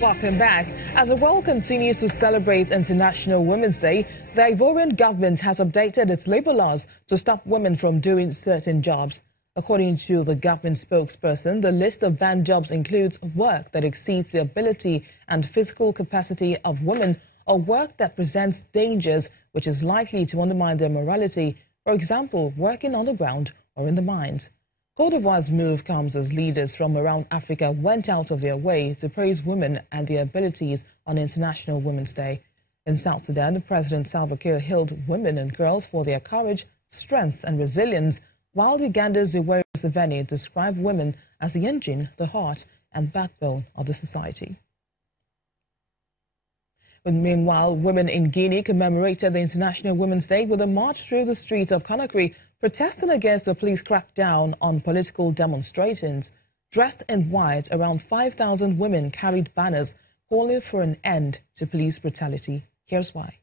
Welcome back. As the world continues to celebrate International Women's Day, the Ivorian government has updated its labor laws to stop women from doing certain jobs. According to the government spokesperson, the list of banned jobs includes work that exceeds the ability and physical capacity of women, or work that presents dangers which is likely to undermine their morality, for example, working on the ground or in the mines. Cote d'Ivoire's move comes as leaders from around Africa went out of their way to praise women and their abilities on International Women's Day. In South Sudan, President Salva Kiir hailed women and girls for their courage, strength and resilience, while Uganda's Yoweri Museveni described women as the engine, the heart and backbone of the society. Meanwhile, women in Guinea commemorated the International Women's Day with a march through the streets of Conakry, protesting against the police crackdown on political demonstrations. Dressed in white, around 5,000 women carried banners calling for an end to police brutality. Here's why.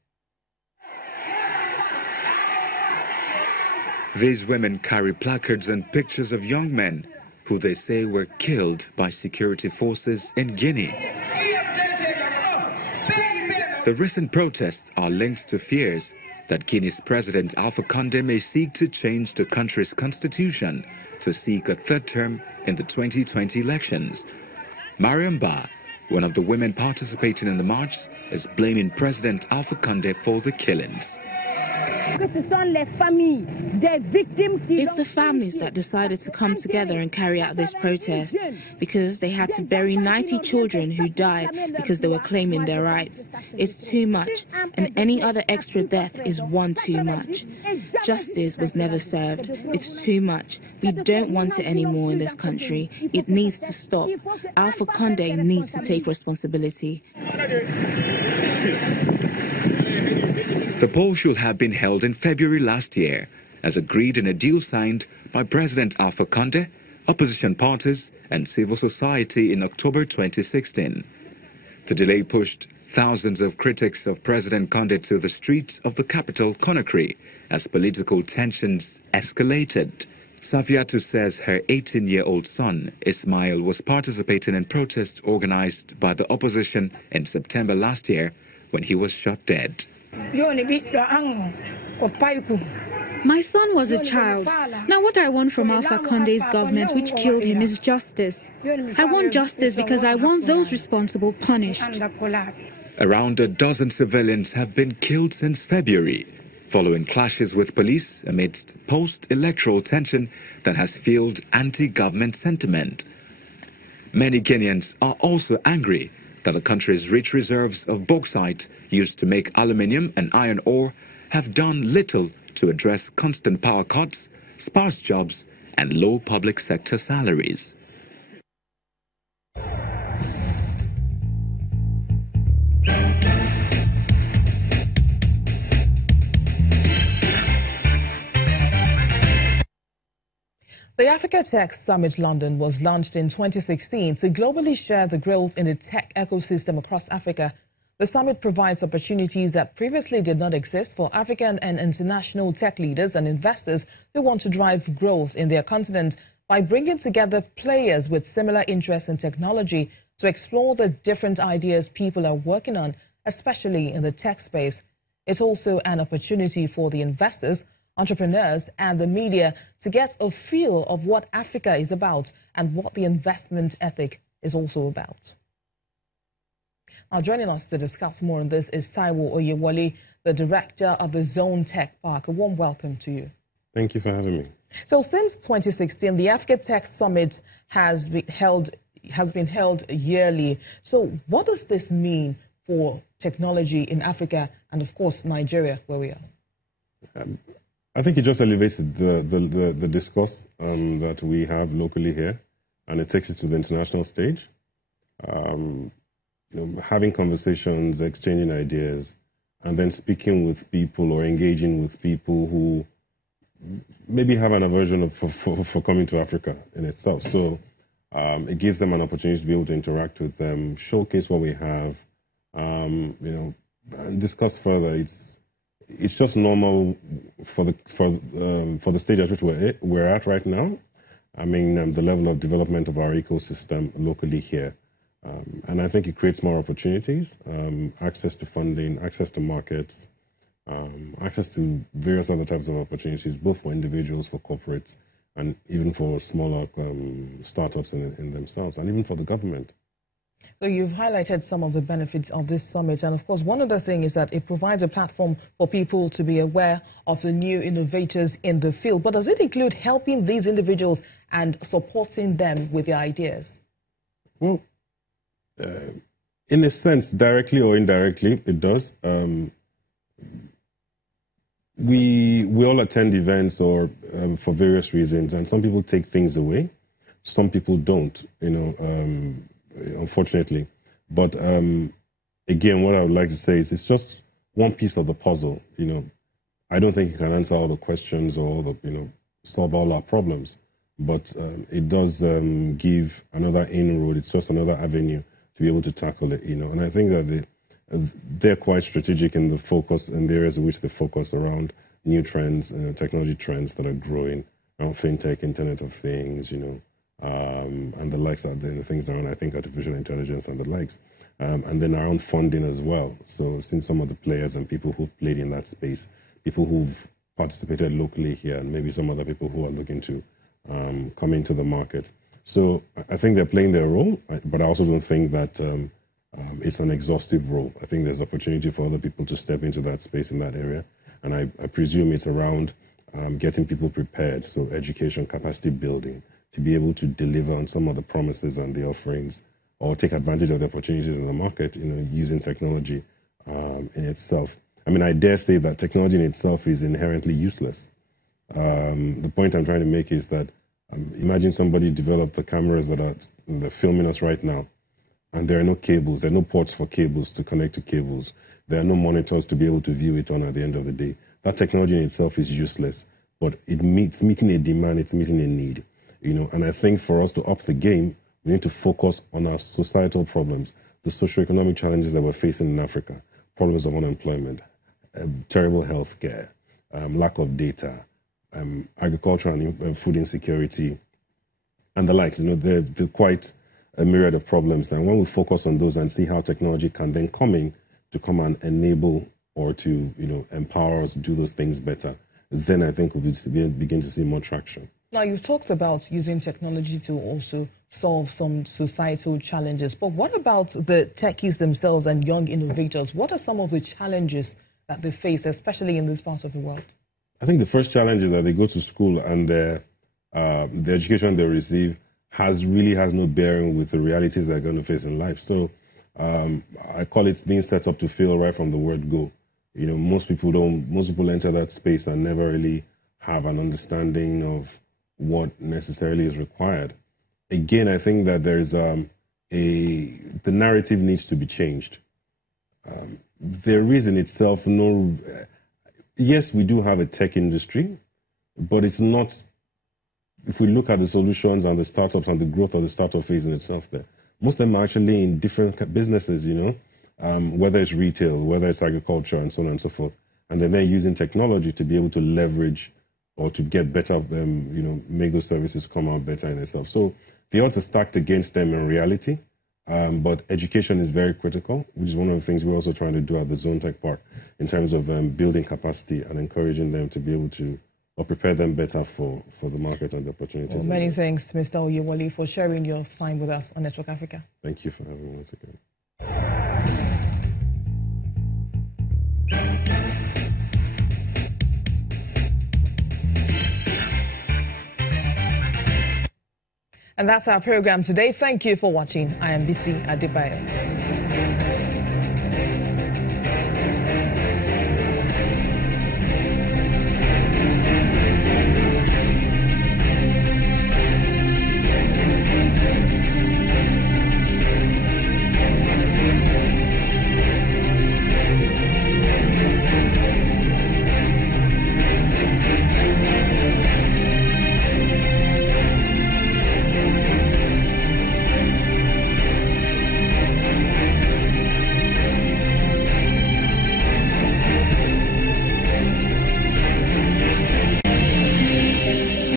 These women carry placards and pictures of young men who they say were killed by security forces in Guinea. The recent protests are linked to fears that Guinea's President Alpha Condé may seek to change the country's constitution to seek a third term in the 2020 elections. Mariam Ba, one of the women participating in the march, is blaming President Alpha Condé for the killings. It's the families that decided to come together and carry out this protest because they had to bury 90 children who died because they were claiming their rights. It's too much, and any other extra death is one too much. Justice was never served. It's too much. We don't want it anymore in this country. It needs to stop. Alpha Condé needs to take responsibility. The poll should have been held in February last year, as agreed in a deal signed by President Alpha Condé, opposition parties and civil society in October 2016. The delay pushed thousands of critics of President Condé to the streets of the capital, Conakry, as political tensions escalated. Safiatou says her 18-year-old son, Ismail, was participating in protests organized by the opposition in September last year when he was shot dead. My son was a child. Now what I want from Alpha Condé's government, which killed him, is justice. I want justice because I want those responsible punished. Around a dozen civilians have been killed since February, following clashes with police amidst post-electoral tension that has fueled anti-government sentiment. Many Guineans are also angry that the country's rich reserves of bauxite used to make aluminium and iron ore have done little to address constant power cuts, sparse jobs, and low public sector salaries. The Africa Tech Summit London was launched in 2016 to globally share the growth in the tech ecosystem across Africa. The summit provides opportunities that previously did not exist for African and international tech leaders and investors who want to drive growth in their continent by bringing together players with similar interests in technology to explore the different ideas people are working on, especially in the tech space. It's also an opportunity for the investors, entrepreneurs and the media to get a feel of what Africa is about and what the investment ethic is also about. Now, joining us to discuss more on this is Taiwo Oyewole, the director of the Zone Tech Park. A warm welcome to you. Thank you for having me. So since 2016, the Africa Tech Summit has been held yearly. So what does this mean for technology in Africa and, of course, Nigeria, where we are? I think it just elevates the discourse that we have locally here, and it takes it to the international stage. Having conversations, exchanging ideas, and then speaking with people or engaging with people who maybe have an aversion for coming to Africa in itself. So it gives them an opportunity to be able to interact with them, showcase what we have, and discuss further. it's just normal for the stage at which we're at right now. I mean, the level of development of our ecosystem locally here. And I think it creates more opportunities, access to funding, access to markets, access to various other types of opportunities, both for individuals, for corporates, and even for smaller startups in themselves, and even for the government. So you've highlighted some of the benefits of this summit, and of course one other thing is that it provides a platform for people to be aware of the new innovators in the field. But does it include helping these individuals and supporting them with their ideas? Well, in a sense, directly or indirectly, it does. We all attend events or for various reasons, and some people take things away, some people don't, unfortunately. But again, what I would like to say is it's just one piece of the puzzle. I don't think you can answer all the questions or all the, solve all our problems, but it does give another inroad. It's just another avenue to be able to tackle it, And I think that they're quite strategic in the focus, in the areas in which they focus around new trends, technology trends that are growing, around fintech, Internet of Things, and the likes of the things around, I think, artificial intelligence and the likes, and then around funding as well. So since some of the players and people who've played in that space, people who've participated locally here, and maybe some other people who are looking to come into the market. So I think they're playing their role, but I also don't think that it's an exhaustive role. I think there's opportunity for other people to step into that space in that area. And I presume it's around getting people prepared, so education, capacity building, to be able to deliver on some of the promises and the offerings, or take advantage of the opportunities in the market, using technology in itself. I mean, I dare say that technology in itself is inherently useless. The point I'm trying to make is that imagine somebody developed the cameras that are filming us right now, and there are no cables, there are no ports for cables to connect to cables. There are no monitors to be able to view it on at the end of the day. That technology in itself is useless, but it's meeting a demand, it's meeting a need. And I think for us to up the game, we need to focus on our societal problems, the socioeconomic challenges that we're facing in Africa, problems of unemployment, terrible health care, lack of data, agriculture and food insecurity, and the likes. They're quite a myriad of problems. And when we focus on those and see how technology can then come and enable or to empower us to do those things better, then I think we'll begin to see more traction. Now, you've talked about using technology to also solve some societal challenges, but what about the techies themselves and young innovators? What are some of the challenges that they face, especially in this part of the world? I think the first challenge is that they go to school and the education they receive really has no bearing with the realities they're going to face in life. So I call it being set up to fail right from the word go. Most people enter that space and never really have an understanding of what necessarily is required. Again, I think that there's the narrative needs to be changed. There is in itself yes, we do have a tech industry, but it's not, if we look at the solutions and the startups and the growth of the startup phase in itself there, most of them are actually in different businesses, whether it's retail, whether it's agriculture, and so on and so forth. And they're using technology to be able to leverage or to get better, make those services come out better in itself. So the odds are stacked against them in reality, but education is very critical, which is one of the things we're also trying to do at the Zone Tech Park in terms of building capacity and encouraging them to be able to prepare them better for the market and the opportunities. Well, many thanks, Mr. Oyewole, for sharing your time with us on Network Africa. Thank you for having me once again. And that's our program today. Thank you for watching. I am BC Adebayo.